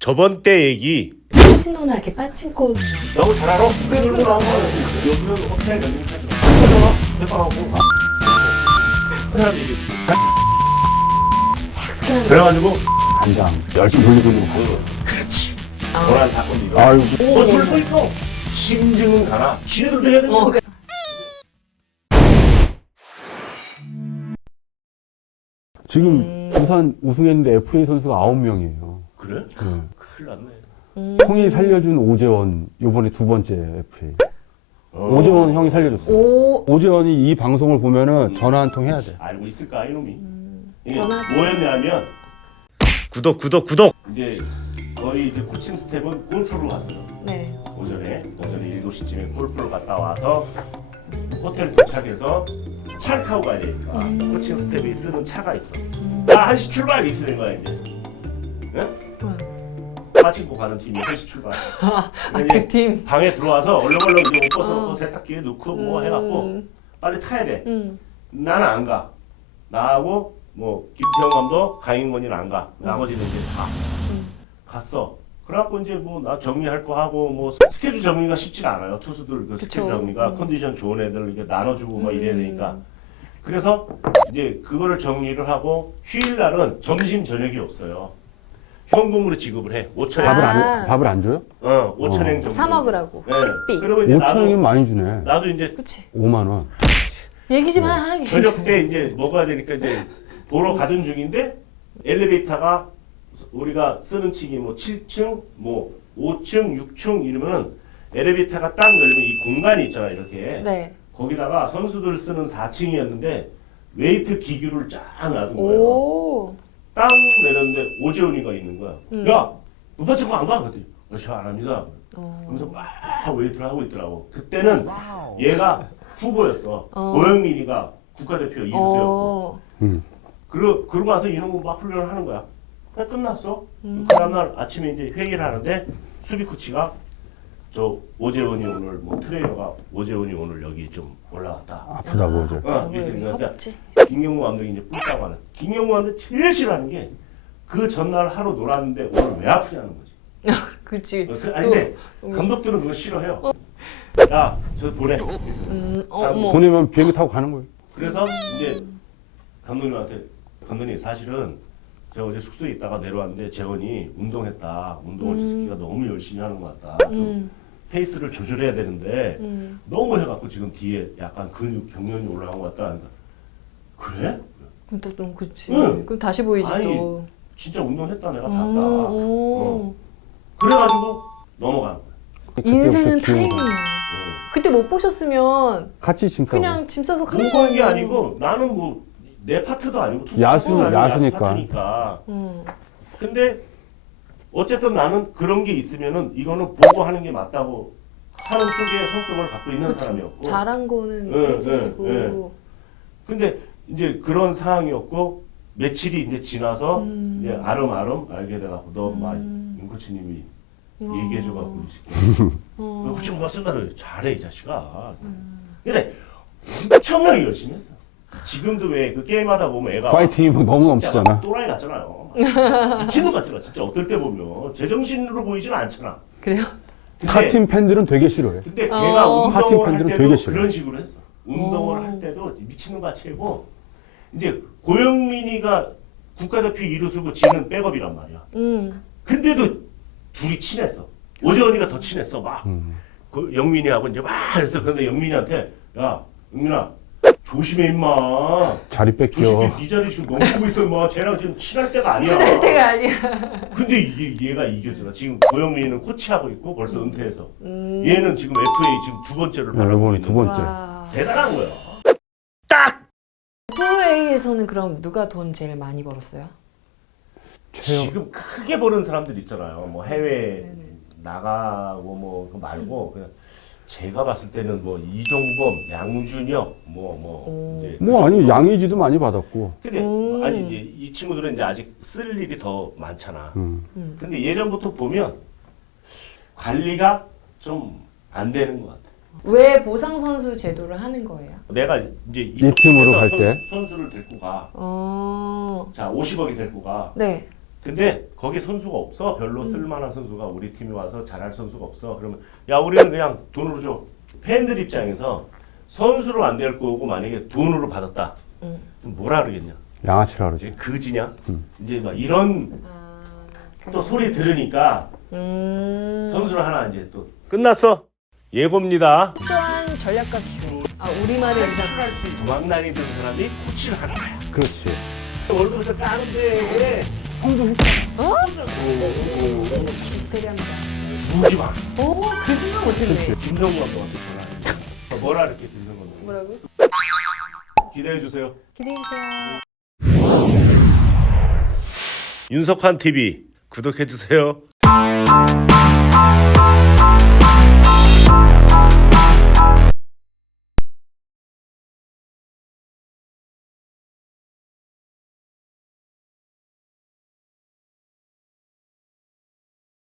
저번 때 얘기 파친노나 이렇게 빠친코 너무 잘 알아? 그거 나온 거 여기는 호텔 몇명 사죠? 하잖아? 대박하고 그 사람 얘기 싹 스캔하는 그래가지고 간장 열심히 돌리고 있는 거 봤어. 그렇지 아. 원한 사건이 일어나 아유, 줄 서 있어 심증은 가나 지네들도 해야 된다 그... 지금 부산 우승했는데 FA 선수가 9명이에요. 그래? 네. 큰일 났네 형이 살려준 오재원 요번에 두 번째 FA. 오재원 형이 살려줬어요. 오 오재원이 이 방송을 보면은 전화 한 통 해야 돼. 알고 있을까 이놈이 이게 전화- 뭐였냐면 구독 이제 거의 이제 코칭 스텝은 골프로 갔어요 네. 오전에 7시쯤에 골프를 갔다 와서 호텔 도착해서 차를 타고 가야 되니까 코칭 스텝이 쓰는 차가 있어. 나 1시 출발 이렇게 된 거야 이제. 빠친코 가는 팀이 1시 출발. 그 팀. 방에 들어와서 얼렁얼렁 이제 옷 벗어놓고 세탁기에 넣고 뭐 해갖고 빨리 타야 돼. 나는 안 가. 나하고 뭐 김태형 감독, 강인권이는 안 가. 나머지는 이제 다 갔어. 그래갖고 이제 뭐 나 정리할 거 하고 뭐 스케줄 정리가 쉽지가 않아요. 투수들 그 스케줄 정리가 컨디션 좋은 애들 이렇게 나눠주고 막 이래야 되니까. 그래서 이제 그거를 정리를 하고 휴일 날은 점심 저녁이 없어요. 현금으로 지급을 해. 5천엔. 밥을 안 줘요? 5천엔 정도. 사 먹으라고. 네. 식비. 그리고 이제 5천원이면 많이 주네. 나도 이제 그치. 5만 원. 얘기 좀 하. 저녁 때 이제 먹어야 되니까 이제 보러 가던 중인데 엘리베이터가 우리가 쓰는 층이 뭐 7층, 뭐 5층, 6층 이러면은 엘리베이터가 딱 열리면 이 공간이 있잖아 이렇게. 네. 거기다가 선수들 쓰는 4층이었는데 웨이트 기구를 쫙 놔둔 거예요. 오. 땅 내렸는데 오재훈이가 있는 거야. 야, 오빠 저거 안 가? 그랬더니 저 안 합니다. 그러면서 막 웨이트를 하고 있더라고. 그때는 얘가 후보였어. 고영민이가 국가대표 이루수였고. 그러고 나서 이놈은 막 훈련을 하는 거야. 그냥 끝났어. 그 다음날 아침에 이제 회의를 하는데 수비 코치가 저 오재원이 오늘 뭐 트레이너가 오재원이 오늘 여기 좀 올라왔다. 아프다고 어제. 이렇게 됐는데 허벅지. 김경무 감독이 이제 뿔다고 하는. 김경무 감독이 제일 싫어하는 게 그 전날 하루 놀았는데 오늘 왜 아프냐는 거지. 그치. 아니 근데 감독들은 그거 싫어해요. 야, 저 보내. 어머. 보내면 비행기 타고 가는 거예요. 그래서 이제 감독님한테 감독님 사실은 제가 어제 숙소에 있다가 내려왔는데 재원이 운동했다. 운동을 저 새끼가 너무 열심히 하는 것 같다. 좀 페이스를 조절해야 되는데 너무 해갖고 지금 뒤에 약간 근육 경련이 올라간 것 같다. 그러니까, 그래? 그럼 또 너무 그치. 응. 그럼 다시 보이지 아니, 또. 진짜 운동했다 내가 봤다. 오. 그래가지고 넘어가는 거야. 인생은 그때부터 기억이 타이밍이야. 그때 못 보셨으면 같이 짐 싸고. 그냥 짐 싸서 가는 공부한 게 아니고 나는 뭐 내 파트도 아니고 야수니까. 파트니까. 근데 어쨌든 나는 그런 게 있으면은 이거는 보고 하는 게 맞다고 하는 쪽의 성격을 갖고 있는 사람이었고. 잘한 거는 네, 해주시고. 네, 네. 근데 이제 그런 상황이었고 며칠이 이제 지나서 이제 아름아름 알게 돼갖고 윤 코치님이 얘기해줘갖고 이 새끼. 코치 누가 쓴다는 잘해 이 자식아. 근데 엄청나게 열심히 했어. 지금도 왜 그 게임하다 보면 애가 파이팅이 막 너무 넘치잖아. 또라이 같잖아요. 미친놈 같잖아. 진짜 어떨 때 보면 제정신으로 보이지는 않잖아. 그래요? 근데, 타팀 팬들은 되게 싫어해. 근데 걔가 타팀 운동을 할 팬들은 때도 되게 싫어. 그런 식으로 했어. 운동을 할 때도 미친놈 같이 하고 이제 고영민이가 국가대표 이루수고 지는 백업이란 말이야. 근데도 둘이 친했어. 오재원이가 더 친했어. 막 그 영민이하고 이제 막 그래서 그런데 영민이한테 야 영민아 조심해 임마. 자리 저 뺏겨. 새끼 네 자리 지금 너무 보고 있어 임마. 쟤랑 지금 친할 때가 아니야. 친할 때가 아니야. 근데 얘가 이겨주나. 지금 고영민이는 코치하고 있고 벌써 은퇴해서 얘는 지금 FA 지금 두 번째를 밟고 이번에 있는 두 거야. 번째. 와. 대단한 거야. 프로A에서는 그럼 누가 돈 제일 많이 벌었어요? 최영. 지금 크게 버는 사람들 있잖아요. 뭐 해외 나가고 뭐 그거 말고 그냥 제가 봤을 때는 뭐 이종범, 양준혁 이제 뭐 아니 양의지도 많이 받았고. 근데 아니 이제 이 친구들은 이제 아직 쓸 일이 더 많잖아. 근데 예전부터 보면 관리가 좀 안 되는 것 같아. 왜 보상 선수 제도를 하는 거예요? 내가 이제 이 팀으로 갈 때? 선수를 데리고 가. 어. 자 50억이 데리고 가. 네. 근데 거기 선수가 없어. 별로 쓸만한 선수가 우리 팀에 와서 잘할 선수가 없어. 그러면 야 우리는 그냥 돈으로 줘. 팬들 입장에서 선수로 안 될 거고 만약에 돈으로 받았다. 그럼 뭐라 그러겠냐? 양아치라 그러지. 이제 그지냐? 이제 막 이런 또 소리 들으니까 선수를 하나 이제 또 끝났어. 예고입니다. 또한 전략과 기술. 우리만의 의상. 탈출할 수 있는 도망다니던 사람이 코치를 하는 거야. 그렇지. 월급에서 까는데 형도 했잖아. 비슷하게 주지 마. 그 생각 못했네. 김성구 감독한테 전화해. 뭐라 이렇게 김성구 감독. 뭐라고? 기대해 주세요. 기대해주세요. 윤석환 TV 구독해 주세요.